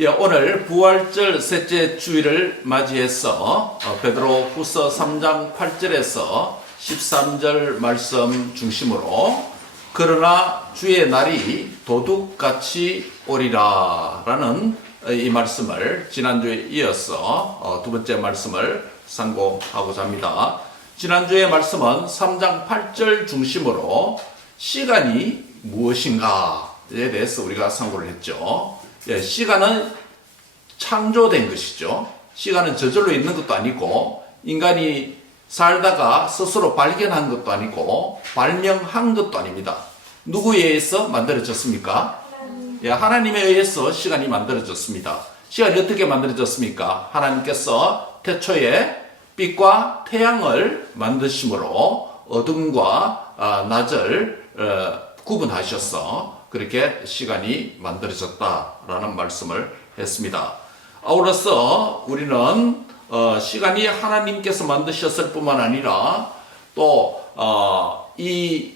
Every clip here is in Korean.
예, 오늘 부활절 셋째 주일을 맞이해서 베드로 후서 3장 8절에서 13절 말씀 중심으로 그러나 주의 날이 도둑같이 오리라 라는 이 말씀을 지난주에 이어서 두 번째 말씀을 상고하고자 합니다. 지난주의 말씀은 3장 8절 중심으로 시간이 무엇인가에 대해서 우리가 상고를 했죠. 예, 시간은 창조된 것이죠. 시간은 저절로 있는 것도 아니고 인간이 살다가 스스로 발견한 것도 아니고 발명한 것도 아닙니다. 누구에 의해서 만들어졌습니까? 예, 하나님에 의해서 시간이 만들어졌습니다. 시간이 어떻게 만들어졌습니까? 하나님께서 태초에 빛과 태양을 만드심으로 어둠과 낮을 구분하셔서 그렇게 시간이 만들어졌다라는 말씀을 했습니다. 아울러서 우리는 시간이 하나님께서 만드셨을 뿐만 아니라 또 이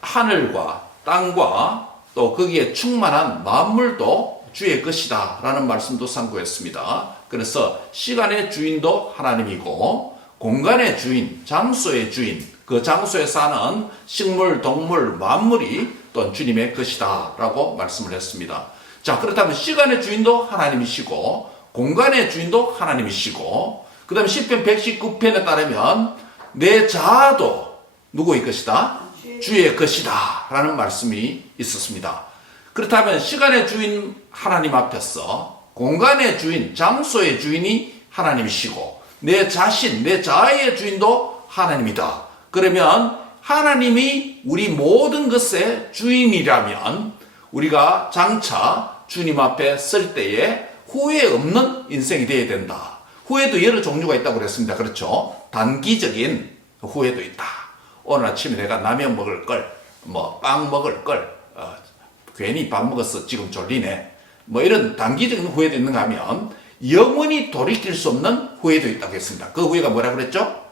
하늘과 땅과 또 거기에 충만한 만물도 주의 것이다 라는 말씀도 상고했습니다. 그래서 시간의 주인도 하나님이고 공간의 주인, 장소의 주인, 그 장소에 사는 식물, 동물, 만물이 또 주님의 것이다 라고 말씀을 했습니다. 자, 그렇다면 시간의 주인도 하나님이시고 공간의 주인도 하나님이시고 그 다음에 시편 119편에 따르면 내 자아도 누구의 것이다? 주의 것이다 라는 말씀이 있었습니다. 그렇다면 시간의 주인 하나님 앞에서 공간의 주인, 장소의 주인이 하나님이시고 내 자신, 내 자아의 주인도 하나님이다. 그러면 하나님이 우리 모든 것의 주인이라면 우리가 장차 주님 앞에 설 때에 후회 없는 인생이 되어야 된다. 후회도 여러 종류가 있다고 그랬습니다. 그렇죠? 단기적인 후회도 있다. 오늘 아침에 내가 라면 먹을 걸, 빵 먹을 걸, 괜히 밥 먹어서 지금 졸리네. 이런 단기적인 후회도 있는가 하면 영원히 돌이킬 수 없는 후회도 있다고 했습니다. 그 후회가 뭐라고 그랬죠?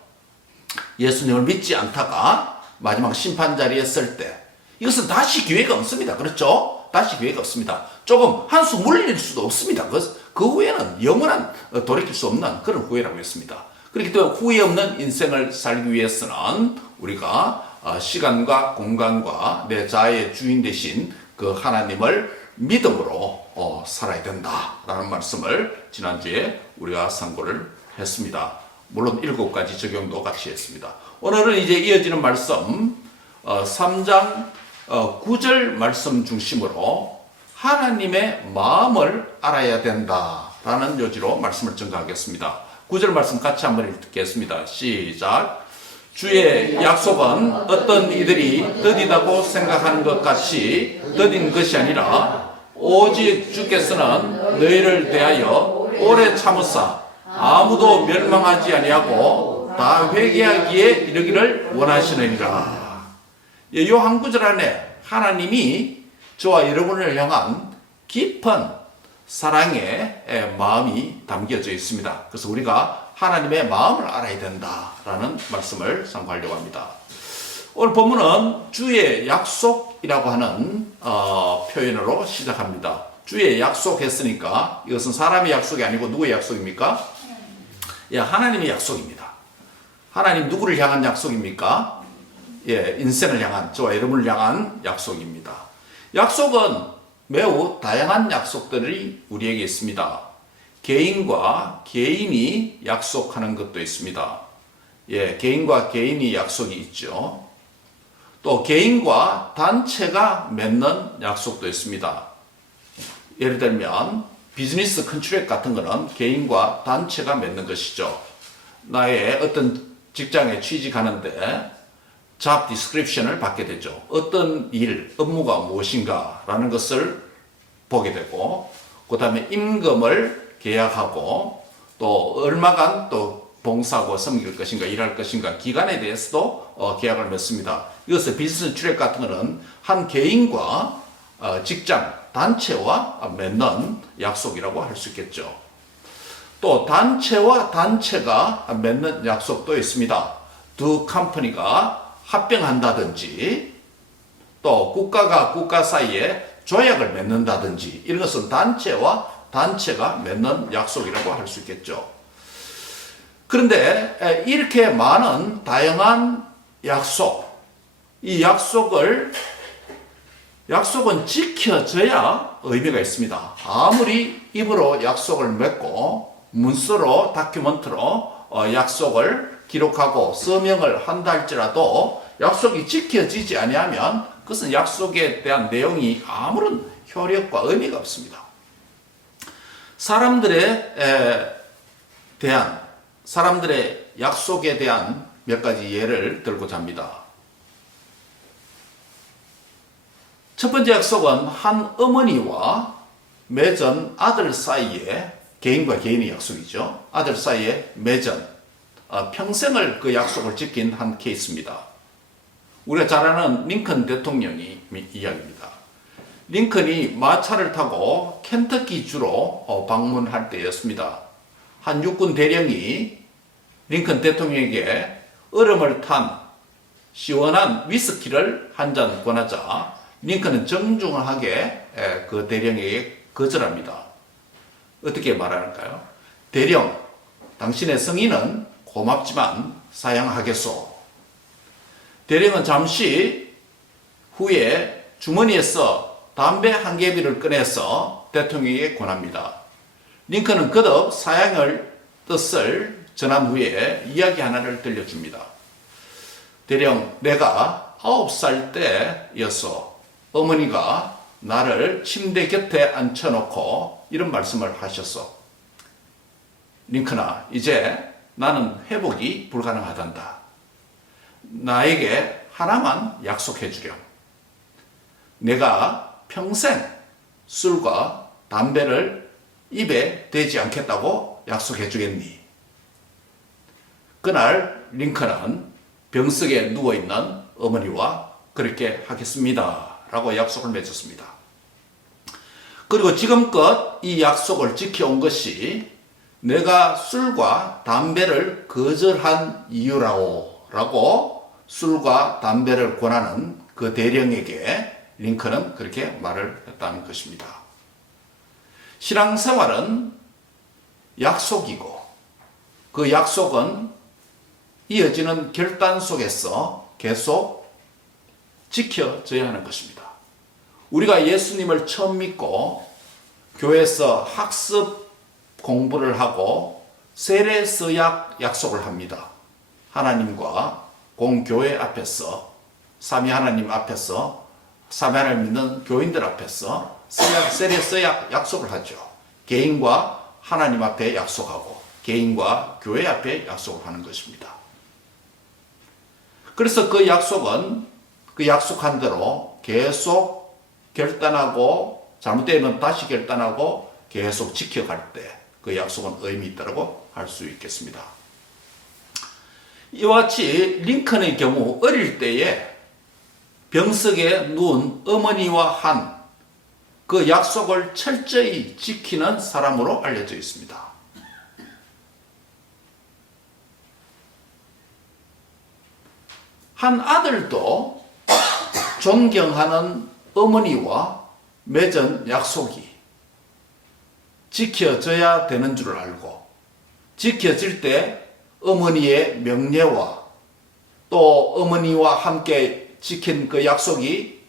예수님을 믿지 않다가 마지막 심판 자리에 설 때 이것은 다시 기회가 없습니다. 그렇죠? 다시 기회가 없습니다. 조금 한수 물릴 수도 없습니다. 그 후회는 영원한 돌이킬 수 없는 그런 후회라고 했습니다. 그렇기 때문에 후회 없는 인생을 살기 위해서는 우리가 시간과 공간과 내 자아의 주인 되신 그 하나님을 믿음으로 살아야 된다라는 말씀을 지난주에 우리가 상고를 했습니다. 물론 7가지 적용도 같이 했습니다. 오늘은 이제 이어지는 말씀 3장 9절 말씀 중심으로 하나님의 마음을 알아야 된다라는 요지로 말씀을 전가하겠습니다. 9절 말씀 같이 한번 읽겠습니다. 시작. 주의 약속은 어떤 이들이 더디다고 생각하는 것 같이 더딘 것이 아니라 오직 주께서는 너희를 대하여 오래 참으사 아무도 멸망하지 아니하고 다 회개하기에 이르기를 원하시느니라. 이 한 구절 안에 하나님이 저와 여러분을 향한 깊은 사랑의 마음이 담겨져 있습니다. 그래서 우리가 하나님의 마음을 알아야 된다라는 말씀을 상고하려고 합니다. 오늘 본문은 주의 약속이라고 하는 표현으로 시작합니다. 주의 약속 했으니까 이것은 사람의 약속이 아니고 누구의 약속입니까? 예, 하나님의 약속입니다. 하나님 누구를 향한 약속입니까? 예, 인생을 향한, 저와 여러분을 향한 약속입니다. 약속은 매우 다양한 약속들이 우리에게 있습니다. 개인과 개인이 약속하는 것도 있습니다. 예, 개인과 개인이 약속이 있죠. 또 개인과 단체가 맺는 약속도 있습니다. 예를 들면 비즈니스 컨트랙 같은 거는 개인과 단체가 맺는 것이죠. 나의 어떤 직장에 취직하는데 job description을 받게 되죠. 어떤 일, 업무가 무엇인가 라는 것을 보게 되고 그 다음에 임금을 계약하고 또 얼마간 또 봉사하고 섬길 것인가 일할 것인가 기간에 대해서도 계약을 맺습니다. 이것을 비즈니스 트랙 같은 거는 한 개인과 직장, 단체와 맺는 약속이라고 할 수 있겠죠. 또 단체와 단체가 맺는 약속도 있습니다. 두 컴퍼니가 합병한다든지 또 국가가 국가 사이에 조약을 맺는다든지 이런 것은 단체와 단체가 맺는 약속이라고 할 수 있겠죠. 그런데 이렇게 많은 다양한 약속, 이 약속은 지켜져야 의미가 있습니다. 아무리 입으로 약속을 맺고 문서로 다큐멘트로 약속을 기록하고 서명을 한다 할지라도 약속이 지켜지지 아니하면 그것은 약속에 대한 내용이 아무런 효력과 의미가 없습니다. 사람들의 약속에 대한 몇 가지 예를 들고자 합니다. 첫 번째 약속은 한 어머니와 맺은 아들 사이에, 개인과 개인의 약속이죠. 아들 사이에 맺은 평생을 그 약속을 지킨 한 케이스입니다. 우리가 잘 아는 링컨 대통령이 이야기입니다. 링컨이 마차를 타고 켄터키 주로 방문할 때였습니다. 한 육군 대령이 링컨 대통령에게 얼음을 탄 시원한 위스키를 한 잔 권하자 링컨은 정중하게 그 대령에게 거절합니다. 어떻게 말할까요? 대령, 당신의 성의는 고맙지만 사양하겠소. 대령은 잠시 후에 주머니에서 담배 한 개비를 꺼내서 대통령에게 권합니다. 링컨은 거듭 사양을 뜻을 전한 후에 이야기 하나를 들려줍니다. 대령, 내가 9살 때였어. 어머니가 나를 침대 곁에 앉혀놓고 이런 말씀을 하셨어. 링컨아, 이제 나는 회복이 불가능하단다. 나에게 하나만 약속해 주렴. 내가 평생 술과 담배를 입에 대지 않겠다고 약속해 주겠니? 그날 링컨은 병석에 누워있는 어머니와 그렇게 하겠습니다 라고 약속을 맺었습니다. 그리고 지금껏 이 약속을 지켜온 것이 내가 술과 담배를 거절한 이유라오 라고 술과 담배를 권하는 그 대령에게 링컨은 그렇게 말을 했다는 것입니다. 신앙생활은 약속이고 그 약속은 이어지는 결단 속에서 계속 지켜져야 하는 것입니다. 우리가 예수님을 처음 믿고 교회에서 학습 공부를 하고 세례 서약 약속을 합니다. 하나님과 공교회 앞에서, 삼위 하나님 앞에서, 삼위 하나님 믿는 교인들 앞에서 세례 서약 약속을 하죠. 개인과 하나님 앞에 약속하고 개인과 교회 앞에 약속을 하는 것입니다. 그래서 그 약속은 그 약속한 대로 계속 결단하고 잘못되면 다시 결단하고 계속 지켜갈 때 그 약속은 의미 있다고 할 수 있겠습니다. 이와 같이 링컨의 경우 어릴 때에 병석에 누운 어머니와 한 그 약속을 철저히 지키는 사람으로 알려져 있습니다. 한 아들도 존경하는 어머니와 맺은 약속이 지켜져야 되는 줄 알고 지켜질 때 어머니의 명예와 또 어머니와 함께 지킨 그 약속이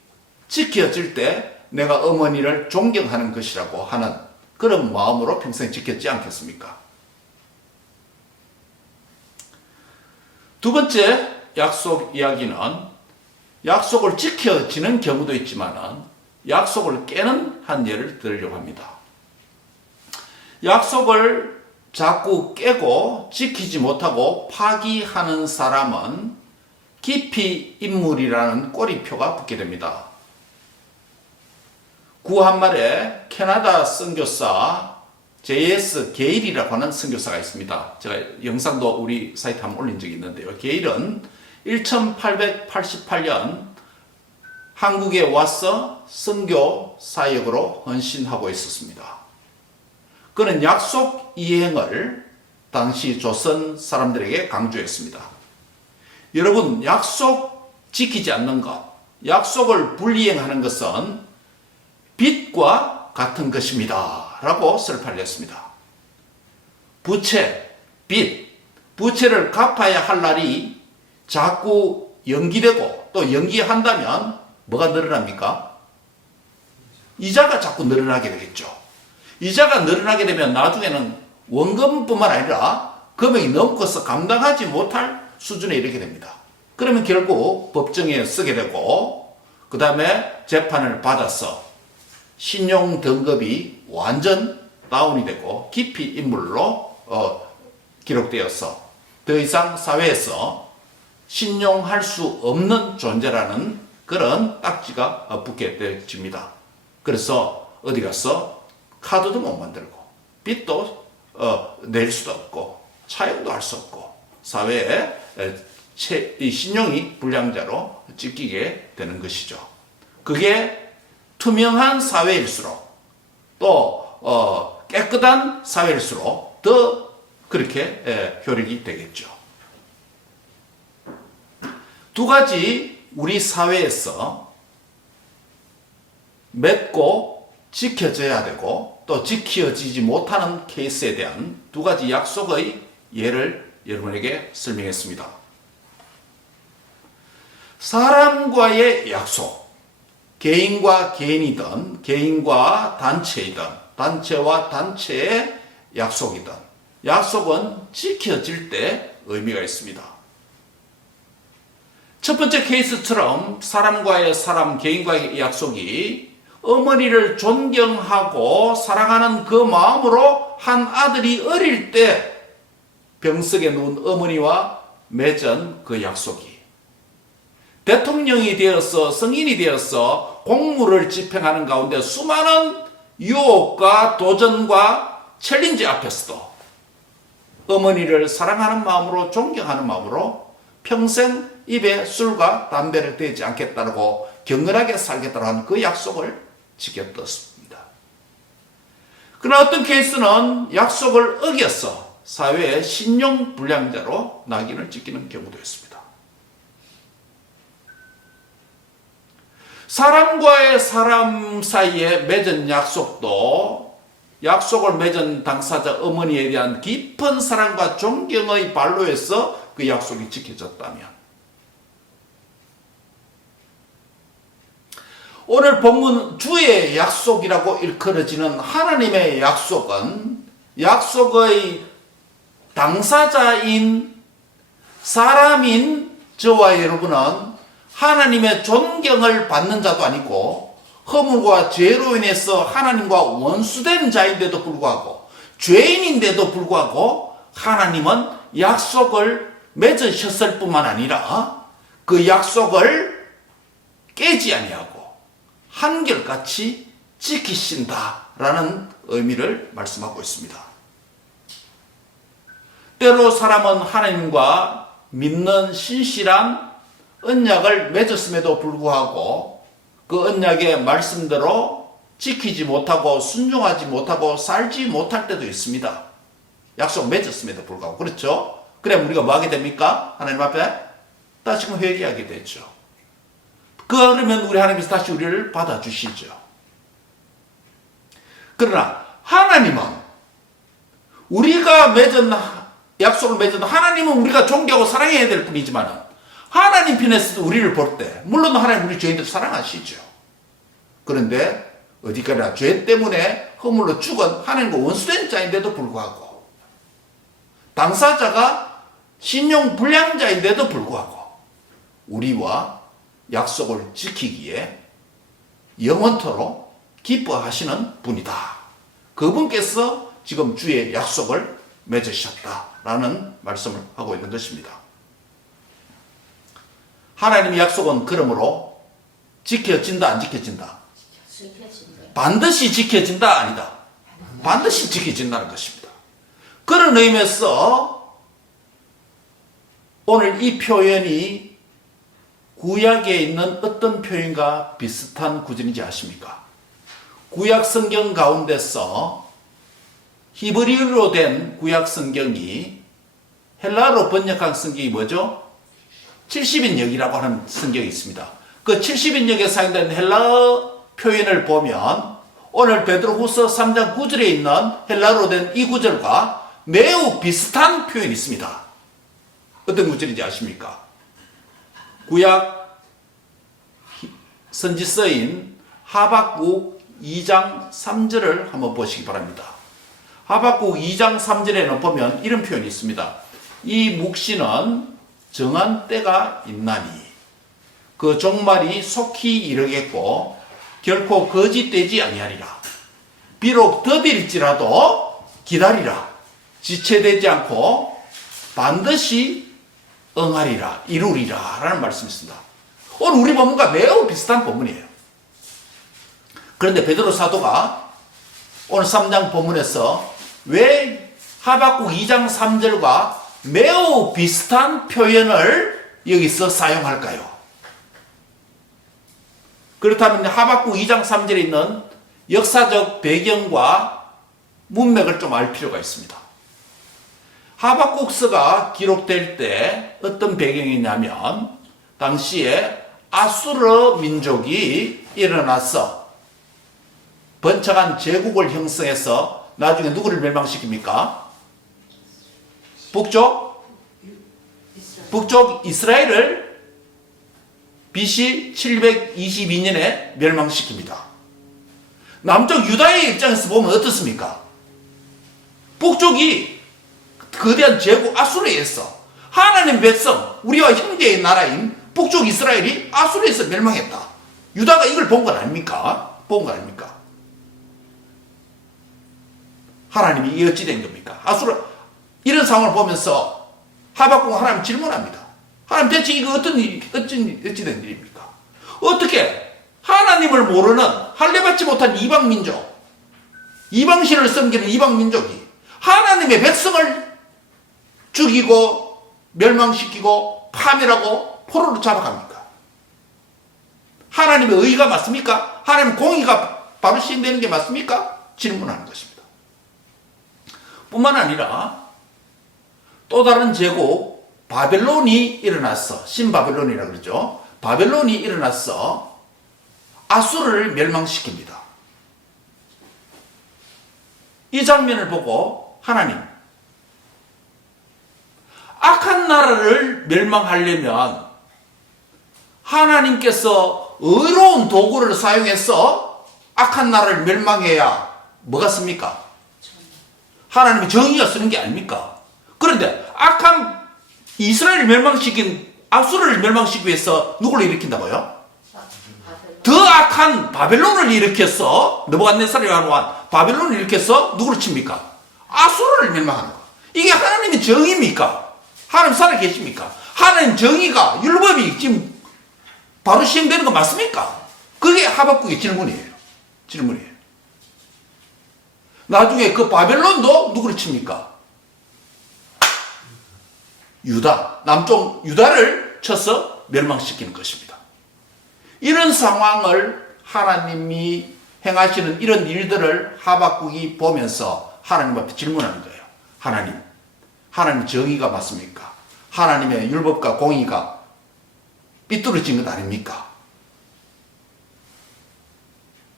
지켜질 때 내가 어머니를 존경하는 것이라고 하는 그런 마음으로 평생 지켰지 않겠습니까? 두 번째 약속 이야기는 약속을 지켜지는 경우도 있지만 약속을 깨는 한 예를 들으려고 합니다. 약속을 자꾸 깨고 지키지 못하고 파기하는 사람은 기피 인물이라는 꼬리표가 붙게 됩니다. 구한말에 캐나다 선교사 J.S. 게일이라고 하는 선교사가 있습니다. 제가 영상도 우리 사이트에 한번 올린 적이 있는데요. 게일은 1888년 한국에 와서 선교 사역으로 헌신하고 있었습니다. 그는 약속 이행을 당시 조선 사람들에게 강조했습니다. 여러분, 약속 지키지 않는 것, 약속을 불이행하는 것은 빚과 같은 것입니다 라고 설파를 했습니다. 부채, 빚, 부채를 갚아야 할 날이 자꾸 연기되고 또 연기한다면 뭐가 늘어납니까? 이자가 자꾸 늘어나게 되겠죠. 이자가 늘어나게 되면 나중에는 원금뿐만 아니라 금액이 넘고서 감당하지 못할 수준에 이르게 됩니다. 그러면 결국 법정에 쓰게 되고 그 다음에 재판을 받아서 신용 등급이 완전 다운이 되고 기피 인물로 기록되어서 더 이상 사회에서 신용할 수 없는 존재라는 그런 딱지가 붙게 되집니다. 그래서 어디 가서 카드도 못 만들고 빚도 낼 수도 없고 차용도 할 수 없고 사회에 이 신용이 불량자로 찍히게 되는 것이죠. 그게 투명한 사회일수록 또 깨끗한 사회일수록 더 그렇게 효력이 되겠죠. 두 가지 우리 사회에서 맺고 지켜져야 되고 또 지켜지지 못하는 케이스에 대한 두 가지 약속의 예를 여러분에게 설명했습니다. 사람과의 약속, 개인과 개인이든 개인과 단체이든 단체와 단체의 약속이든 약속은 지켜질 때 의미가 있습니다. 첫 번째 케이스처럼 사람과의 사람, 개인과의 약속이 어머니를 존경하고 사랑하는 그 마음으로 한 아들이 어릴 때 병석에 누운 어머니와 맺은 그 약속이 대통령이 되어서 성인이 되어서 공무를 집행하는 가운데 수많은 유혹과 도전과 챌린지 앞에서도 어머니를 사랑하는 마음으로 존경하는 마음으로 평생 입에 술과 담배를 대지 않겠다고 경건하게 살겠다고 한 그 약속을 지켰습니다. 그러나 어떤 케이스는 약속을 어겨서 사회의 신용 불량자로 낙인을 찍히는 경우도 있습니다. 사람과의 사람 사이에 맺은 약속도 약속을 맺은 당사자 어머니에 대한 깊은 사랑과 존경의 발로에서 그 약속이 지켜졌다면 오늘 본문 주의 약속이라고 일컬어지는 하나님의 약속은 약속의 당사자인 사람인 저와 여러분은 하나님의 존경을 받는 자도 아니고 허물과 죄로 인해서 하나님과 원수된 자인데도 불구하고 죄인인데도 불구하고 하나님은 약속을 맺으셨을 뿐만 아니라 그 약속을 깨지 아니하고 한결같이 지키신다라는 의미를 말씀하고 있습니다. 때로 사람은 하나님과 믿는 신실한 언약을 맺었음에도 불구하고 그 언약의 말씀대로 지키지 못하고 순종하지 못하고 살지 못할 때도 있습니다. 약속 맺었음에도 불구하고. 그렇죠? 그럼 우리가 뭐 하게 됩니까? 하나님 앞에 다시금 회개하게 되죠. 그러면 우리 하나님께서 다시 우리를 받아주시죠. 그러나 하나님은 우리가 맺은 약속을 맺은 하나님은 우리가 존경하고 사랑해야 될 뿐이지만 하나님 편에서도 우리를 볼 때 물론 하나님 우리 죄인들 사랑하시죠. 그런데 어디까지나 죄 때문에 허물로 죽은 하나님과 원수된 자인데도 불구하고 당사자가 신용 불량자인데도 불구하고 우리와 약속을 지키기에 영원토록 기뻐하시는 분이다. 그분께서 지금 주의 약속을 맺으셨다라는 말씀을 하고 있는 것입니다. 하나님의 약속은 그러므로 지켜진다 안 지켜진다? 반드시 지켜진다 아니다? 반드시 지켜진다는 것입니다. 그런 의미에서 오늘 이 표현이 구약에 있는 어떤 표현과 비슷한 구절인지 아십니까? 구약 성경 가운데서 히브리어로 된 구약 성경이 헬라어로 번역한 성경이 뭐죠? 70인역이라고 하는 성경이 있습니다. 그 70인역에 사용된 헬라어 표현을 보면 오늘 베드로후서 3장 9절에 있는 헬라어로 된 이 구절과 매우 비슷한 표현이 있습니다. 어떤 구절인지 아십니까? 구약 선지서인 하박국 2장 3절을 한번 보시기 바랍니다. 하박국 2장 3절에는 보면 이런 표현이 있습니다. 이 묵시는 정한 때가 있나니 그 종말이 속히 이르겠고 결코 거짓되지 아니하리라. 비록 더딜지라도 기다리라. 지체되지 않고 반드시 응하리라, 이루리라 라는 말씀이 있습니다. 오늘 우리 본문과 매우 비슷한 본문이에요. 그런데 베드로 사도가 오늘 3장 본문에서 왜 하박국 2장 3절과 매우 비슷한 표현을 여기서 사용할까요? 그렇다면 하박국 2장 3절에 있는 역사적 배경과 문맥을 좀 알 필요가 있습니다. 하박국서가 기록될 때 어떤 배경이냐면 당시에 아수르 민족이 일어나서 번창한 제국을 형성해서 나중에 누구를 멸망시킵니까? 북쪽 이스라엘을 BC 722년에 멸망시킵니다. 남쪽 유다의 입장에서 보면 어떻습니까? 북쪽이 거대한 제국 아수르에 의해서 하나님 백성, 우리와 형제의 나라인 북쪽 이스라엘이 아수르에서 멸망했다. 유다가 이걸 본 건 아닙니까? 본 건 아닙니까? 하나님이 이게 어찌 된 겁니까? 아수르, 이런 상황을 보면서 하박국 하나님 질문합니다. 하나님 대체 이거 어찌 된 일입니까? 어떻게 하나님을 모르는 할례받지 못한 이방민족, 이방신을 섬기는 이방민족이 하나님의 백성을 죽이고 멸망시키고 파멸하고 포로로 잡아갑니까? 하나님의 의가 맞습니까? 하나님의 공의가 바로 시행되는 게 맞습니까? 질문하는 것입니다. 뿐만 아니라 또 다른 제국 바벨론이 일어났어. 신바벨론이라고 그러죠. 바벨론이 일어났어 아수르를 멸망시킵니다. 이 장면을 보고 하나님, 악한 나라를 멸망하려면 하나님께서 의로운 도구를 사용해서 악한 나라를 멸망해야 뭐가 씁니까? 하나님이 정의가 쓰는 게 아닙니까? 그런데 악한 이스라엘을 멸망시킨 아수르를 멸망시키기 위해서 누구를 일으킨다고요? 더 악한 바벨론을 일으켜서 느부갓네살이라는 왕 바벨론을 일으켜서 누구를 칩니까? 아수르를 멸망하는 거. 이게 하나님의 정의입니까? 하나님 살아 계십니까? 하나님 정의가 율법이 지금 바로 시행되는 거 맞습니까? 그게 하박국의 질문이에요. 나중에 그 바벨론도 누구를 칩니까? 유다, 남쪽 유다를 쳐서 멸망시키는 것입니다. 이런 상황을 하나님이 행하시는 이런 일들을 하박국이 보면서 하나님 앞에 질문하는 거예요. 하나님 정의가 맞습니까? 하나님의 율법과 공의가 삐뚤어진 것 아닙니까?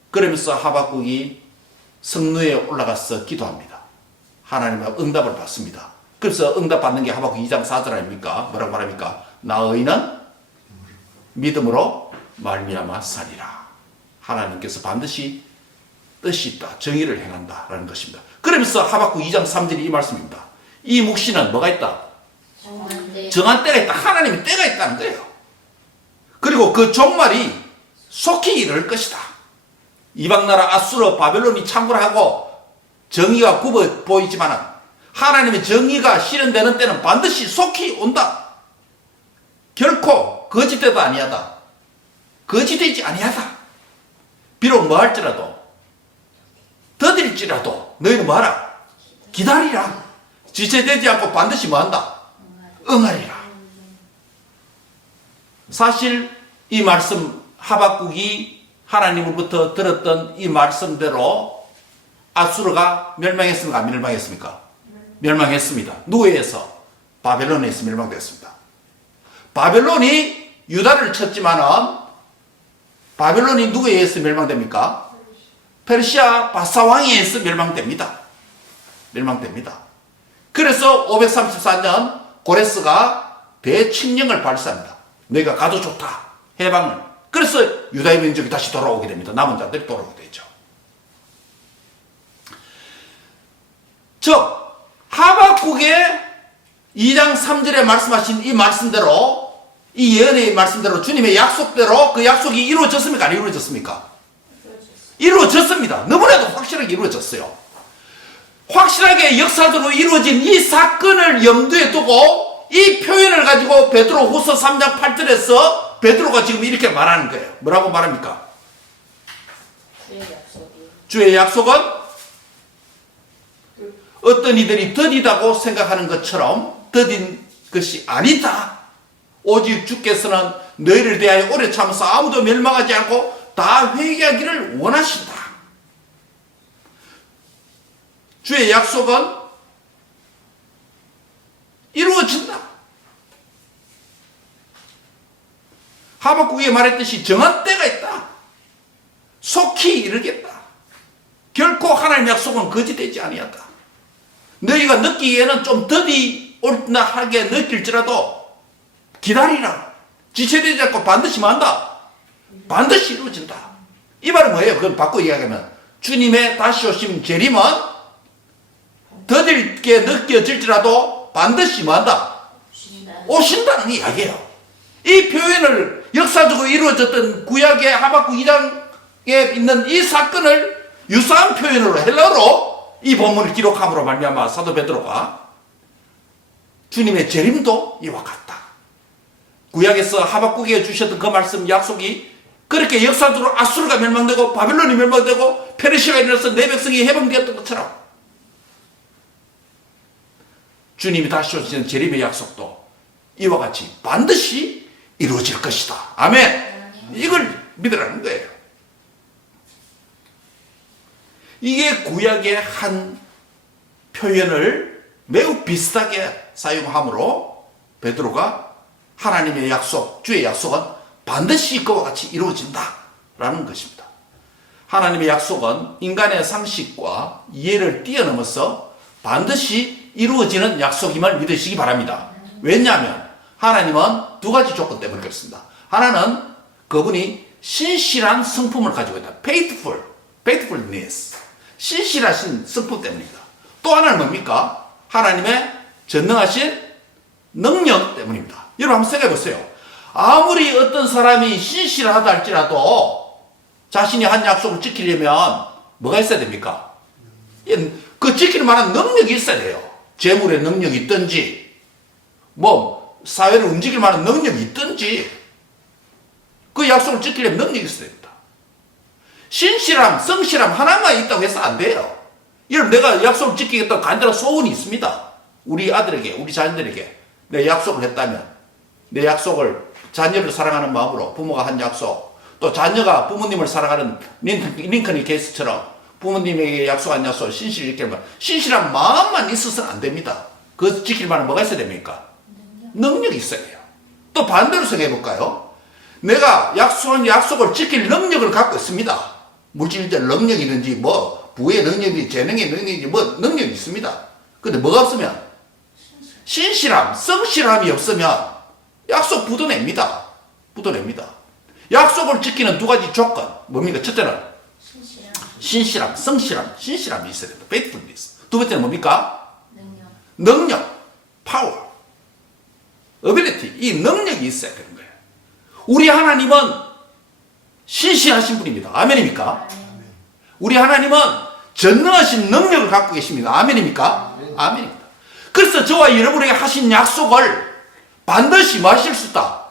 그러면서 하박국이 성루에 올라가서 기도합니다. 하나님의 응답을 받습니다. 그래서 응답 받는 게 하박국 2장 4절 아닙니까? 뭐라고 말합니까? 나의는 믿음으로 말미암아 살리라. 하나님께서 반드시 뜻이 있다. 정의를 행한다라는 것입니다. 그러면서 하박국 2장 3절이 이 말씀입니다. 이 묵시는 뭐가 있다? 정한 때가 있다. 하나님의 때가 있다는 거예요. 그리고 그 종말이 속히 이를 것이다. 이방나라 아수르 바벨론이 창궐하고 정의가 굽어 보이지만 하나님의 정의가 실현되는 때는 반드시 속히 온다. 결코 거짓되도 아니하다. 거짓되지 아니하다. 비록 뭐 할지라도 더딜지라도 너희는 뭐하라? 기다리라. 지체되지 않고 반드시 뭐한다? 응하리라. 사실 이 말씀 하박국이 하나님으로부터 들었던 이 말씀대로 아수르가 멸망했습니까? 안 멸망했습니까? 멸망했습니다. 누구에 의해서? 바벨론에 의해서 멸망됐습니다. 바벨론이 유다를 쳤지만은 바벨론이 누구에 의해서 멸망됩니까? 페르시아 바사왕에 의해서 멸망됩니다. 멸망됩니다. 그래서 534년 고레스가 대칙령을 발사합니다. 너희가 가도 좋다. 해방을. 그래서 유다의 민족이 다시 돌아오게 됩니다. 남은 자들이 돌아오게 되죠. 즉 하박국의 2장 3절에 말씀하신 이 말씀대로, 이 예언의 말씀대로, 주님의 약속대로 그 약속이 이루어졌습니까? 안 이루어졌습니까? 이루어졌습니다. 너무나도 확실하게 이루어졌어요. 확실하게 역사적으로 이루어진 이 사건을 염두에 두고 이 표현을 가지고 베드로 후서 3장 8절에서 베드로가 지금 이렇게 말하는 거예요. 뭐라고 말합니까? 주의 약속은 어떤 이들이 더디다고 생각하는 것처럼 더딘 것이 아니다. 오직 주께서는 너희를 대하여 오래 참으사 아무도 멸망하지 않고 다 회개하기를 원하신다. 주의 약속은 이루어진다. 하박국이 말했듯이 정한 때가 있다. 속히 이르겠다. 결코 하나님의 약속은 거짓되지 아니하다. 너희가 느끼기에는 좀 더디 올듯하게 느낄지라도 기다리라. 지체되지 않고 반드시 만다. 반드시 이루어진다. 이 말은 뭐예요? 그건 바꿔 이야기하면 주님의 다시 오심 재림은 더딜게 느껴질지라도 반드시 뭐한다? 오신다는 이야기예요. 이 표현을 역사적으로 이루어졌던 구약의 하박국 2장에 있는 이 사건을 유사한 표현으로 헬라어로 이 본문을 기록함으로 말미암아 사도 베드로가 주님의 재림도 이와 같다. 구약에서 하박국에 주셨던 그 말씀 약속이 그렇게 역사적으로 아수르가 멸망되고 바빌론이 멸망되고 페르시아가 일어나서 내 백성이 해방되었던 것처럼 주님이 다시 오시는 재림의 약속도 이와 같이 반드시 이루어질 것이다. 아멘. 이걸 믿으라는 거예요. 이게 구약의 한 표현을 매우 비슷하게 사용함으로 베드로가 하나님의 약속, 주의 약속은 반드시 그와 같이 이루어진다라는 것입니다. 하나님의 약속은 인간의 상식과 이해를 뛰어넘어서 반드시 이루어지는 약속임을 믿으시기 바랍니다. 왜냐하면 하나님은 두 가지 조건 때문에 그렇습니다. 하나는 그분이 신실한 성품을 가지고 있다. faithfulness. 신실하신 성품 때문입니다. 또 하나는 뭡니까? 하나님의 전능하신 능력 때문입니다. 여러분 한번 생각해 보세요. 아무리 어떤 사람이 신실하다 할지라도 자신이 한 약속을 지키려면 뭐가 있어야 됩니까? 그 지킬 만한 능력이 있어야 돼요. 재물의 능력이 있든지 뭐 사회를 움직일 만한 능력이 있든지 그 약속을 지키려면 능력이 있어야 됩니다. 신실함, 성실함 하나만 있다고 해서 안 돼요. 여러분 내가 약속을 지키겠다고 간단한 소원이 있습니다. 우리 아들에게, 우리 자녀들에게 내 약속을 했다면 내 약속을 자녀를 사랑하는 마음으로 부모가 한 약속, 또 자녀가 부모님을 사랑하는 링컨의 케이스처럼 부모님에게 약속한 약속 신실히 지키면 신실한 마음만 있어서는 안 됩니다. 그거 지킬 만한 뭐가 있어야 됩니까? 능력이 있어야 돼요. 또 반대로 생각해 볼까요? 내가 약속한 약속을 지킬 능력을 갖고 있습니다. 물질적 능력이든지 뭐 부의 능력이든지 재능의 능력이든지 뭐 능력이 있습니다. 근데 뭐가 없으면 신실함, 성실함이 없으면 약속 부도냅니다. 부도냅니다. 약속을 지키는 두 가지 조건 뭡니까? 첫째는 신실함, 성실함, 신실함이 있어야 된다. faithfulness. 두 번째는 뭡니까? 능력, power, ability. 이 능력이 있어야 되는 거예요. 우리 하나님은 신실하신 분입니다. 아멘입니까? 우리 하나님은 전능하신 능력을 갖고 계십니다. 아멘입니까? 아멘입니다. 그래서 저와 여러분에게 하신 약속을 반드시 뭐 하실 수 있다?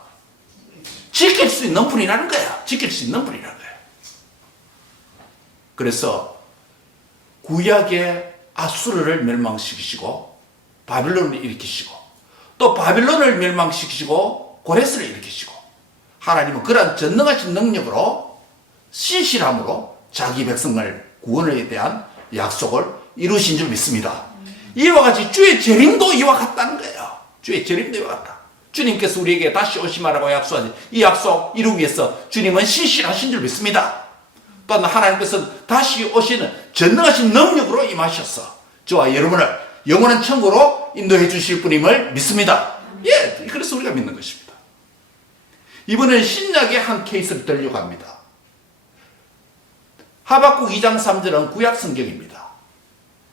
지킬 수 있는 분이라는 거야. 지킬 수 있는 분이라는 거야. 그래서 구약의 아수르를 멸망시키시고 바빌론을 일으키시고 또 바빌론을 멸망시키시고 고레스를 일으키시고 하나님은 그러한 전능하신 능력으로 신실함으로 자기 백성을 구원에 대한 약속을 이루신 줄 믿습니다. 이와 같이 주의 재림도 이와 같다는 거예요. 주의 재림도 이와 같다. 주님께서 우리에게 다시 오시마라고 약속하신 이 약속 이루기 위해서 주님은 신실하신 줄 믿습니다. 또한 하나님께서 다시 오시는 전능하신 능력으로 임하셔서 저와 여러분을 영원한 천국으로 인도해 주실 분임을 믿습니다. 예, 그래서 우리가 믿는 것입니다. 이번에는 신약의 한 케이스를 들려고 합니다. 하박국 2장 3절은 구약 성경입니다.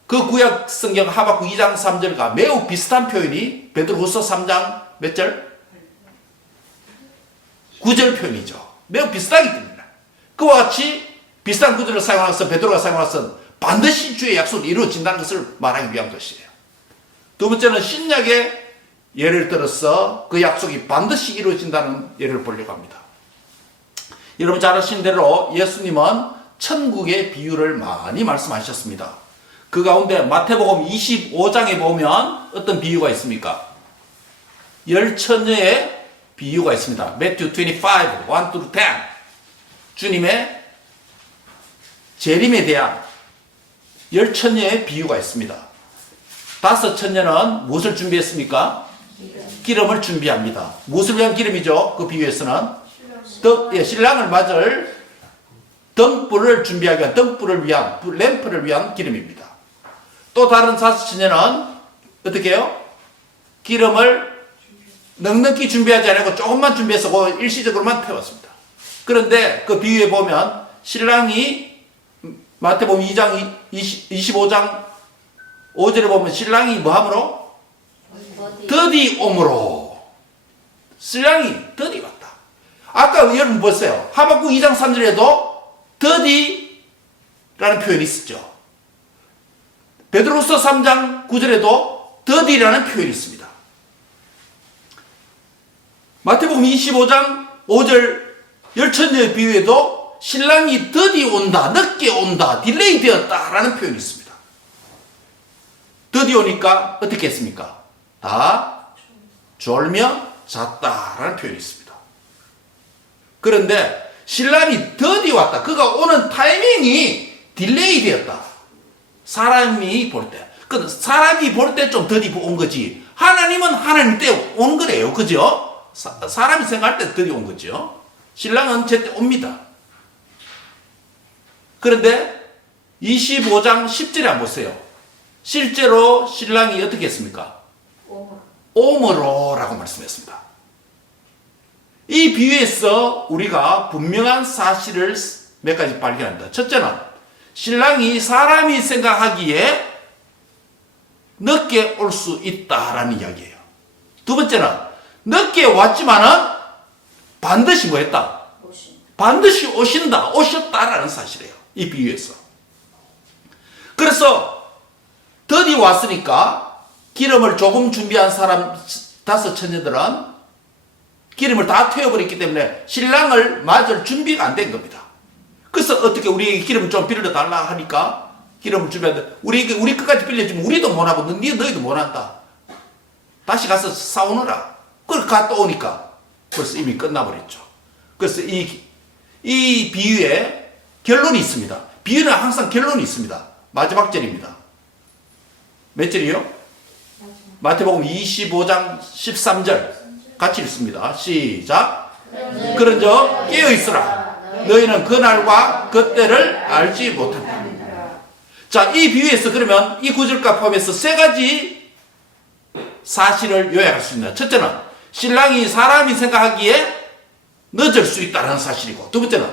그 구약 성경 하박국 2장 3절과 매우 비슷한 표현이 베드로후서 3장 몇 절? 9절 표현이죠. 매우 비슷하기 때문에 그와 같이 비슷한 구절을 사용해서 베드로가 사용해서 반드시 주의 약속이 이루어진다는 것을 말하기 위한 것이에요. 두 번째는 신약의 예를 들어서 그 약속이 반드시 이루어진다는 예를 보려고 합니다. 여러분 잘 아시는 대로 예수님은 천국의 비유를 많이 말씀하셨습니다. 그 가운데 마태복음 25장에 보면 어떤 비유가 있습니까? 열 처녀의 비유가 있습니다. Matthew 25, 1-10 주님의 재림에 대한 열 처녀의 비유가 있습니다. 다섯 처녀는 무엇을 준비했습니까? 기름을 준비합니다. 무엇을 위한 기름이죠? 그 비유에서는 신랑을 맞을 등불을 준비하기 위한 등불을 위한 램프를 위한 기름입니다. 또 다른 다섯 처녀는 어떻게 해요? 기름을 넉넉히 준비하지 않고 조금만 준비해서 일시적으로만 태웠습니다. 그런데 그 비유에 보면 신랑이 마태복음 2장 25장 5절에 보면 신랑이 뭐함으로? 더디 옴으로. 신랑이 더디 왔다. 아까 여러분 보세요. 하박국 2장 3절에도 더디라는 표현이 있었죠. 베드로후서 3장 9절에도 더디라는 표현이 있습니다. 마태복음 25장 5절 열처녀의 비유에도 신랑이 더디 온다, 늦게 온다, 딜레이 되었다라는 표현이 있습니다. 더디 오니까 어떻게 했습니까? 다 졸며 잤다라는 표현이 있습니다. 그런데 신랑이 더디 왔다. 그가 오는 타이밍이 딜레이 되었다. 사람이 볼 때. 사람이 볼 때 좀 더디 온 거지. 하나님은 하나님 때 온 거래요. 그죠? 사람이 생각할 때 더디 온 거죠. 신랑은 제때 옵니다. 그런데 25장 10절에 한번 보세요. 실제로 신랑이 어떻게 했습니까? 오므로 라고 말씀했습니다. 이 비유에서 우리가 분명한 사실을 몇 가지 발견합니다. 첫째는 신랑이 사람이 생각하기에 늦게 올 수 있다라는 이야기예요. 두 번째는 늦게 왔지만은 반드시 뭐 했다? 반드시 오셨다라는 사실이에요. 이 비유에서. 그래서 더디 왔으니까 기름을 조금 준비한 사람 다섯 처녀들은 기름을 다 태워버렸기 때문에 신랑을 맞을 준비가 안 된 겁니다. 그래서 어떻게 우리에게 기름을 좀 빌려달라 하니까 기름을 준비하는데 우리 끝까지 빌려주면 우리도 못하고 너희도 못한다. 다시 가서 싸우느라. 그걸 갔다 오니까 벌써 이미 끝나버렸죠. 그래서 이 비유에 결론이 있습니다. 비유는 항상 결론이 있습니다. 마지막 절입니다. 몇 절이요? 마태복음 25장 13절 같이 읽습니다. 시작. 그런즉 깨어있으라. 너희는 그날과 그때를 알지 못한다. 자, 이 비유에서 그러면 이 구절과 포함해서 세 가지 사실을 요약할 수 있습니다. 첫째는 신랑이 사람이 생각하기에 늦을 수 있다는 사실이고, 두 번째는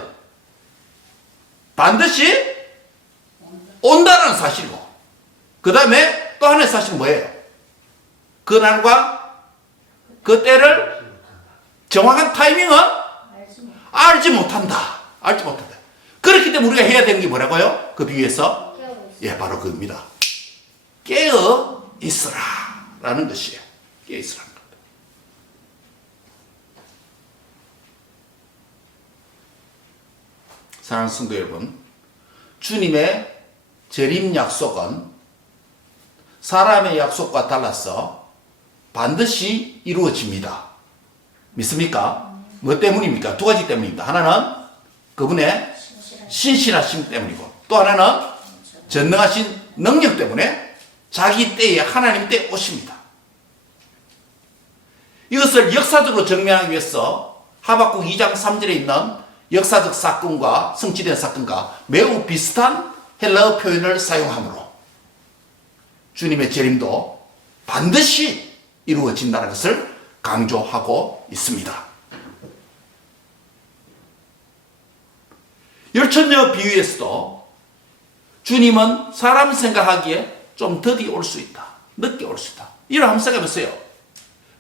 반드시 온다는 사실이고, 그 다음에 또 하나의 사실은 뭐예요? 그날과 그때를 정확한 타이밍은 알지 못한다. 알지 못한다. 그렇기 때문에 우리가 해야 되는 게 뭐라고요? 그 비유에서? 예, 바로 그겁니다. 깨어 있으라. 라는 것이에요. 깨어 있으라는 겁니다. 사랑하는 성도 여러분, 주님의 재림 약속은 사람의 약속과 달라서 반드시 이루어집니다. 믿습니까? 뭐 때문입니까? 두 가지 때문입니다. 하나는 그분의 신실하심 때문이고, 또 하나는 전능하신 능력 때문에 자기 때에 하나님 때 오십니다. 이것을 역사적으로 증명하기 위해서 하박국 2장 3절에 있는 역사적 사건과 성취된 사건과 매우 비슷한 헬라어 표현을 사용하므로 주님의 재림도 반드시 이루어진다는 것을 강조하고 있습니다. 열천녀 비유에서도 주님은 사람 생각하기에 좀 더디 올 수 있다. 늦게 올 수 있다. 이걸 한번 생각해보세요.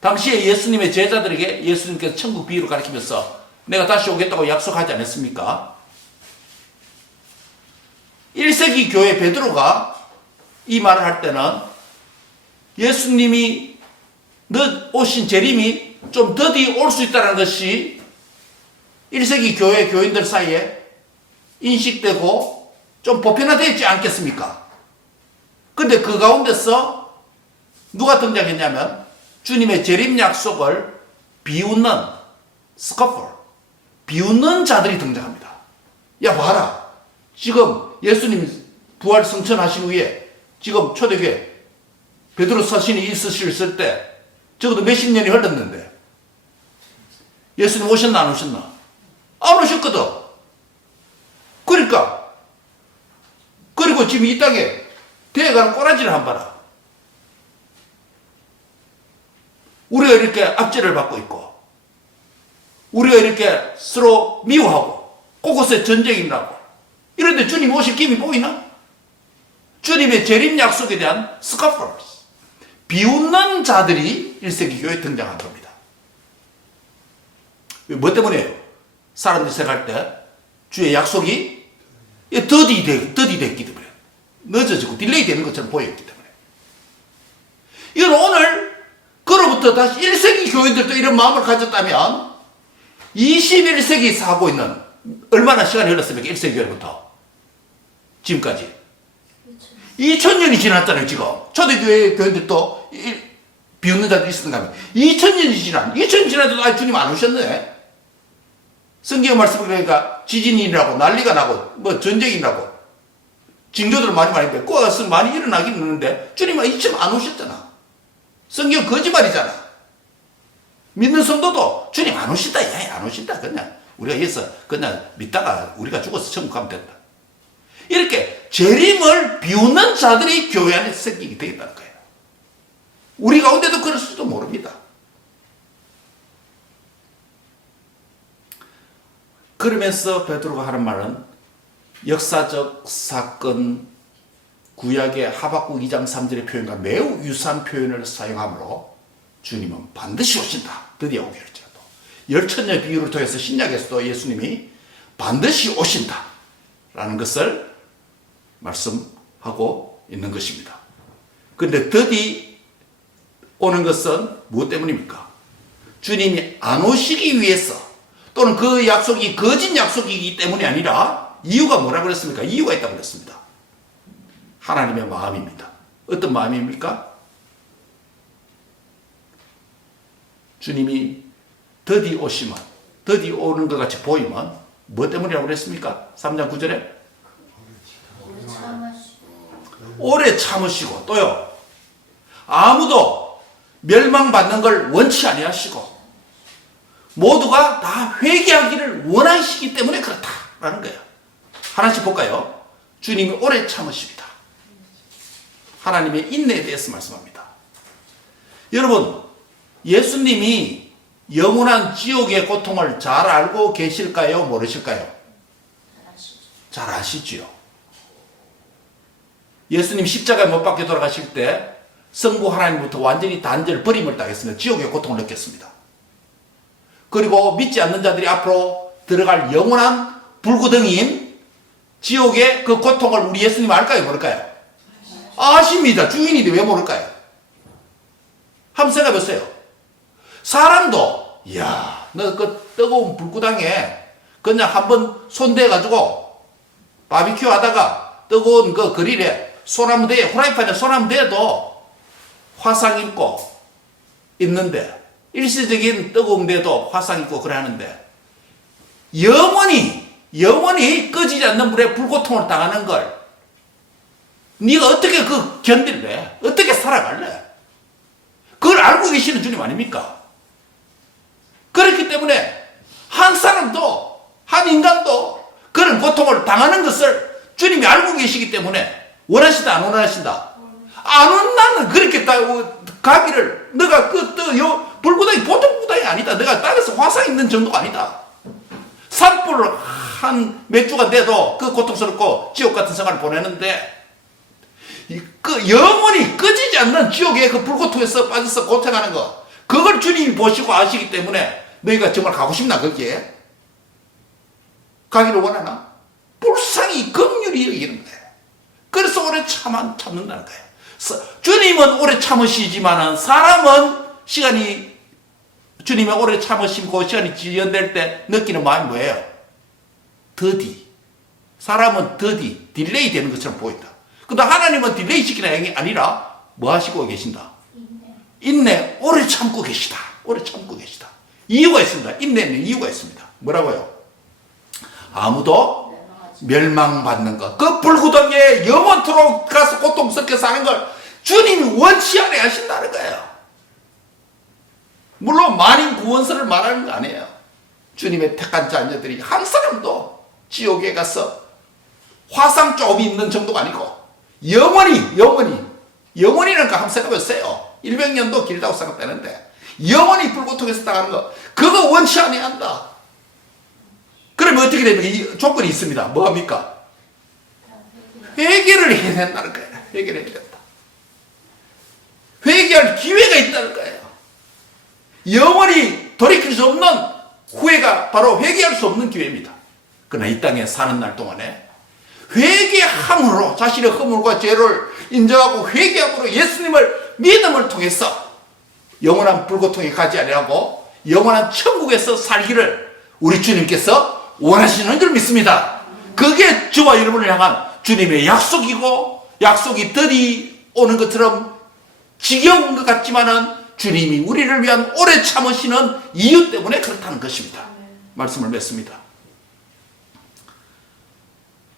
당시에 예수님의 제자들에게 예수님께서 천국 비유를 가르치면서 내가 다시 오겠다고 약속하지 않았습니까? 1세기 교회 베드로가 이 말을 할 때는 예수님이 오신 재림이 좀 더디 올 수 있다는 것이 1세기 교회 교인들 사이에 인식되고 좀 보편화되어 있지 않겠습니까? 근데 그 가운데서 누가 등장했냐면 주님의 재림 약속을 비웃는 스코퍼, 비웃는 자들이 등장합니다. 야 봐라, 지금 예수님 부활 승천하신 후에 지금 초대교회 베드로 서신이 있으실 때 적어도 몇십 년이 흘렀는데 예수님 오셨나 안 오셨나? 안 오셨거든. 그러니까 그리고 지금 이 땅에 대가는 꼬라지를 한 봐라. 우리가 이렇게 압제를 받고 있고 우리가 이렇게 서로 미워하고 곳곳에 전쟁이 나고 이런데 주님 오실 김이 보이나? 주님의 재림 약속에 대한 스카퍼스, 비웃는 자들이 1세기 교회에 등장한 겁니다. 뭐 때문에요? 사람들이 생각할 때 주의 약속이 더디 됐기 때문에 늦어지고 딜레이 되는 것처럼 보였기 때문에. 이건 오늘 그로부터 다시 1세기 교인들도 이런 마음을 가졌다면 21세기 사고 있는 얼마나 시간이 흘렀습니까? 1세기 교회부터 지금까지 2000년이 지났잖아요. 지금 초대교회 교인들도 비웃는 자들이 있었는가 하면 2000년이 지났는데도 아직 주님 안 오셨네. 성경 말씀을 그러니까 지진이라고 난리가 나고 뭐 전쟁이 나고 징조들 많이 했는데 그것은 많이 일어나긴 했는데 주님은 이쯤 안 오셨잖아. 성경 거짓말이잖아. 믿는 성도도 주님 안 오신다. 야, 안 오신다. 그냥 우리가 여기서 그냥 믿다가 우리가 죽어서 천국 가면 된다. 이렇게 재림을 비웃는 자들이 교회 안에 생기게 되겠다는 거예요. 우리 가운데도 그럴 수도 모릅니다. 그러면서 베드로가 하는 말은 역사적 사건, 구약의 하박국 2장 3절의 표현과 매우 유사한 표현을 사용하므로 주님은 반드시 오신다. 드디어 오게 할지라도. 열천녀 비유를 통해서 신약에서도 예수님이 반드시 오신다 라는 것을 말씀하고 있는 것입니다. 그런데 더디 오는 것은 무엇 때문입니까? 주님이 안 오시기 위해서 또는 그 약속이 거짓 약속이기 때문이 아니라 이유가 뭐라고 그랬습니까? 이유가 있다고 그랬습니다. 하나님의 마음입니다. 어떤 마음입니까? 주님이 더디 오시면, 더디 오는 것 같이 보이면 뭐 때문이라고 그랬습니까? 3장 9절에 오래 참으시고 또요 아무도 멸망받는 걸 원치 아니하시고 모두가 다 회개하기를 원하시기 때문에 그렇다라는 거예요. 하나씩 볼까요? 주님이 오래 참으십니다. 하나님의 인내에 대해서 말씀합니다. 여러분, 예수님이 영원한 지옥의 고통을 잘 알고 계실까요? 모르실까요? 잘 아시지요. 예수님 십자가에 못 박혀 돌아가실 때 성부 하나님부터 완전히 단절 버림을 당했습니다. 지옥의 고통을 느꼈습니다. 그리고 믿지 않는 자들이 앞으로 들어갈 영원한 불구덩이인 지옥의 그 고통을 우리 예수님 알까요? 모를까요? 아십니다. 주인인데 왜 모를까요? 한번 생각해 보세요. 사람도 이야 너 그 뜨거운 불구덩이에 그냥 한번 손대가지고 바비큐 하다가 뜨거운 그 그릴에 소나무대에 후라이팬에 소나무대에도 화상 입고 있는데 일시적인 뜨거움에도 화상 입고 그래 하는데 영원히 꺼지지 않는 불에 불고통을 당하는 걸 네가 어떻게 그 견딜래? 어떻게 살아갈래? 그걸 알고 계시는 주님 아닙니까? 그렇기 때문에 한 사람도 한 인간도 그런 고통을 당하는 것을 주님이 알고 계시기 때문에 원하신다 안 원하신다? 안 원하는 그렇게 가기를 너가 불구덩이 보통 구덩이 아니다. 너가 땅에서 화상 있는 정도가 아니다. 산불을 한 몇 주가 돼도 그 고통스럽고 지옥 같은 생활을 보내는데 그 영원히 꺼지지 않는 지옥의 그 불고통에서 빠져서 고통하는 거 그걸 주님이 보시고 아시기 때문에 너희가 정말 가고 싶나 거기에? 가기를 원하나? 불쌍히 긍휼히 여기는 거예요. 그래서 오래 참는다는 거예요. 주님은 오래 참으시지만 사람은 주님의 오래 참으시고 시간이 지연될 때 느끼는 마음이 뭐예요? 더디. 사람은 더디, 딜레이 되는 것처럼 보인다. 근데 하나님은 딜레이 시키는 게 아니라 뭐 하시고 계신다? 인내, 오래 참고 계시다. 오래 참고 계시다. 이유가 있습니다. 인내는 이유가 있습니다. 뭐라고요? 아무도 멸망받는 것. 그 불구덩이에 영원토록 가서 고통스럽게 사는 걸 주님이 원치 않아 하신다는 거예요. 물론 만인 구원서를 말하는 거 아니에요. 주님의 택한 자녀들이 한 사람도 지옥에 가서 화상 조금 있는 정도가 아니고 영원히라는 거 한번 생각해보세요. 100년도 길다고 생각되는데 영원히 불고통에서 당하는 거 그거 원치 않아 한다. 그러면 어떻게 됩니까? 이 조건이 있습니다. 뭐합니까? 회개를 해야 된다는 거예요. 회개를 해야 된다. 회개할 기회가 있다는 거예요. 영원히 돌이킬 수 없는 후회가 바로 회개할 수 없는 기회입니다. 그러나 이 땅에 사는 날 동안에 회개함으로 자신의 허물과 죄를 인정하고 회개함으로 예수님을 믿음을 통해서 영원한 불고통에 가지 아니하고 영원한 천국에서 살기를 우리 주님께서 원하시는 줄 믿습니다. 그게 저와 여러분을 향한 주님의 약속이고 약속이 들이 오는 것처럼 지겨운 것 같지만은 주님이 우리를 위한 오래 참으시는 이유 때문에 그렇다는 것입니다. 말씀을 맺습니다.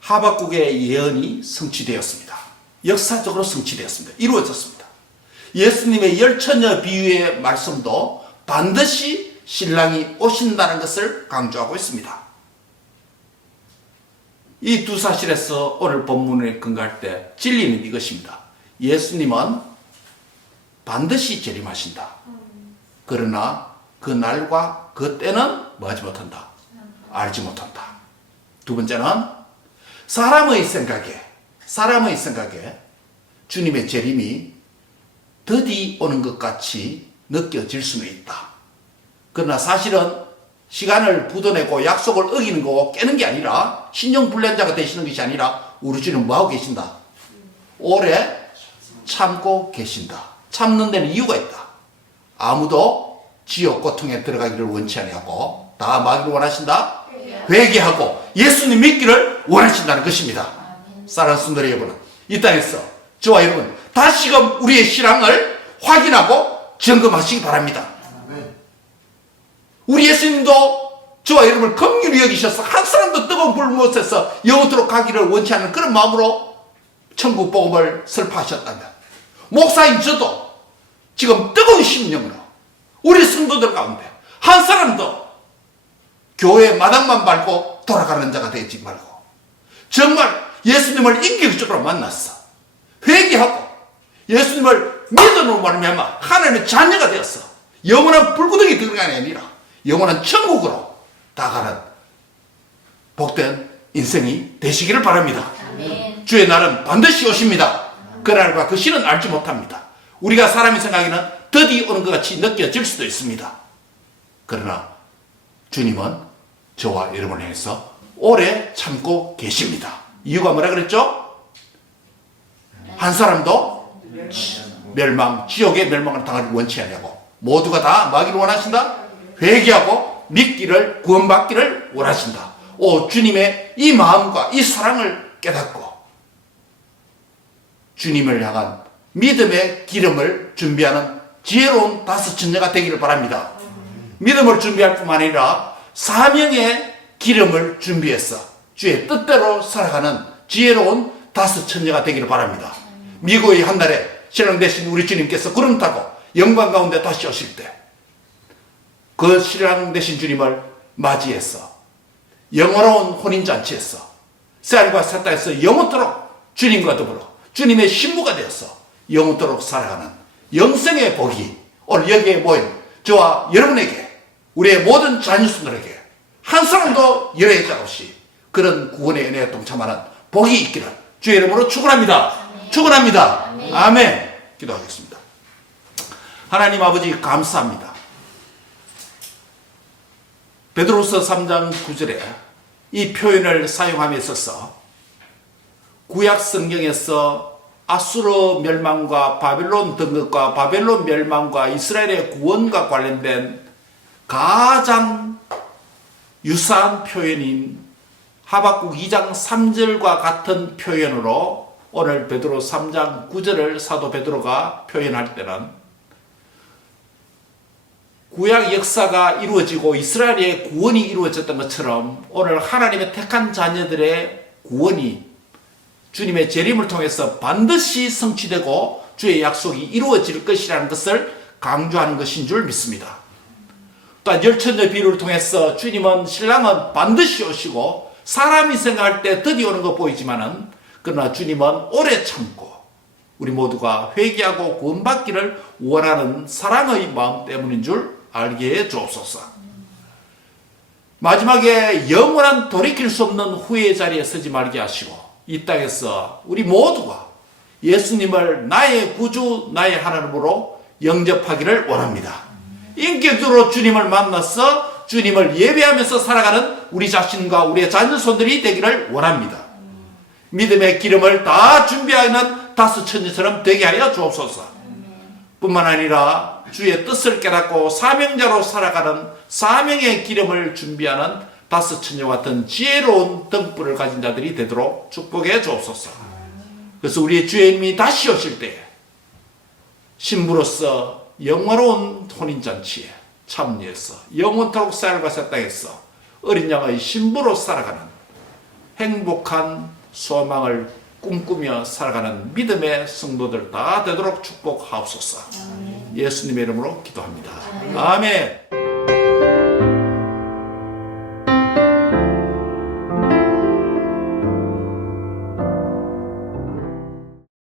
하박국의 예언이 성취되었습니다. 역사적으로 성취되었습니다. 이루어졌습니다. 예수님의 열처녀 비유의 말씀도 반드시 신랑이 오신다는 것을 강조하고 있습니다. 이 두 사실에서 오늘 본문에 근거할 때 진리는 이것입니다. 예수님은 반드시 재림하신다. 그러나 그 날과 그 때는 뭐하지 못한다. 알지 못한다. 두 번째는 사람의 생각에 주님의 재림이 더디 오는 것 같이 느껴질 수는 있다. 그러나 사실은 시간을 부도내고 약속을 어기는 거고 깨는 게 아니라 신용불량자가 되시는 것이 아니라 우리 주님은 뭐하고 계신다? 오래 참고 계신다. 참는 데는 이유가 있다. 아무도 지옥 고통에 들어가기를 원치 아니하고 다 마기를 원하신다. 회개하고 예수님 믿기를 원하신다는 것입니다. 사랑하는 성도 여러분, 이 땅에서 저와 여러분 다시금 우리의 신앙을 확인하고 점검하시기 바랍니다. 우리 예수님도 저와 여러분을 긍휼히 여기셔서 한 사람도 뜨거운 불못에서 영원토록 가기를 원치 않는 그런 마음으로 천국 복음을 설파하셨다면 목사인 저도 지금 뜨거운 심령으로 우리 성도들 가운데 한 사람도 교회 마당만 밟고 돌아가는 자가 되지 말고 정말 예수님을 인격적으로 만났어 회개하고 예수님을 믿음으로 말미암아 하나님의 자녀가 되었어 영원한 불구덩이 들어가는 게 아니라 영원한 천국으로 다가는 복된 인생이 되시기를 바랍니다. 아멘. 주의 날은 반드시 오십니다. 그날과 그 시는 알지 못합니다. 우리가 사람의 생각에는 더디 오는 것 같이 느껴질 수도 있습니다. 그러나 주님은 저와 여러분을 향해서 오래 참고 계십니다. 이유가 뭐라 그랬죠? 한 사람도 지옥의 멸망을 당하기 원치 않냐고 모두가 다 마기를 원하신다. 회개하고 믿기를 구원받기를 원하신다. 주님의 이 마음과 이 사랑을 깨닫고 주님을 향한 믿음의 기름을 준비하는 지혜로운 다섯 처녀가 되기를 바랍니다. 믿음을 준비할 뿐만 아니라 사명의 기름을 준비해서 주의 뜻대로 살아가는 지혜로운 다섯 처녀가 되기를 바랍니다. 미국의 한날에 신랑 되신 우리 주님께서 구름 타고 영광 가운데 다시 오실 때 그 신랑 되신 주님을 맞이해서 영원로운 혼인잔치에서 새 하늘과 새 땅에서 영원토록 주님과 더불어 주님의 신부가 되어서 영원토록 살아가는 영생의 복이 오늘 여기에 모인 저와 여러분에게, 우리의 모든 자녀손들에게 한 사람도 열애의 자 없이 그런 구원의 은혜에 동참하는 복이 있기를 주의 이름으로 축원합니다. 축원합니다. 아멘. 기도하겠습니다. 하나님 아버지 감사합니다. 베드로후서 3장 9절에 이 표현을 사용함에 있어서 구약 성경에서 아수르 멸망과 바벨론 등극과 바벨론 멸망과 이스라엘의 구원과 관련된 가장 유사한 표현인 하박국 2장 3절과 같은 표현으로 오늘 베드로 3장 9절을 사도 베드로가 표현할 때는 구약 역사가 이루어지고 이스라엘의 구원이 이루어졌던 것처럼 오늘 하나님의 택한 자녀들의 구원이 주님의 재림을 통해서 반드시 성취되고 주의 약속이 이루어질 것이라는 것을 강조하는 것인 줄 믿습니다. 또한 열천녀 비유를 통해서 주님은 신랑은 반드시 오시고 사람이 생각할 때 드디어 오는 것 보이지만은 그러나 주님은 오래 참고 우리 모두가 회개하고 구원받기를 원하는 사랑의 마음 때문인 줄 알게 해 주옵소서. 마지막에 영원한 돌이킬 수 없는 후회의 자리에 서지 말게 하시고 이 땅에서 우리 모두가 예수님을 나의 구주, 나의 하나님으로 영접하기를 원합니다. 인격적으로 주님을 만나서 주님을 예배하면서 살아가는 우리 자신과 우리의 자녀손들이 되기를 원합니다. 믿음의 기름을 다 준비하는 다섯 처녀처럼 되게 하여 주옵소서. 뿐만 아니라 주의 뜻을 깨닫고 사명자로 살아가는 사명의 기름을 준비하는 다섯 처녀와 같은 지혜로운 등불을 가진 자들이 되도록 축복해 주옵소서. 그래서 우리의 주님이 다시 오실 때 신부로서 영원로운 혼인잔치에 참여해서 영원토록 새 과 새 땅에서 어린 양의 신부로 살아가는 행복한 소망을 꿈꾸며 살아가는 믿음의 성도들 다 되도록 축복하옵소서. 예수님의 이름으로 기도합니다. 아멘.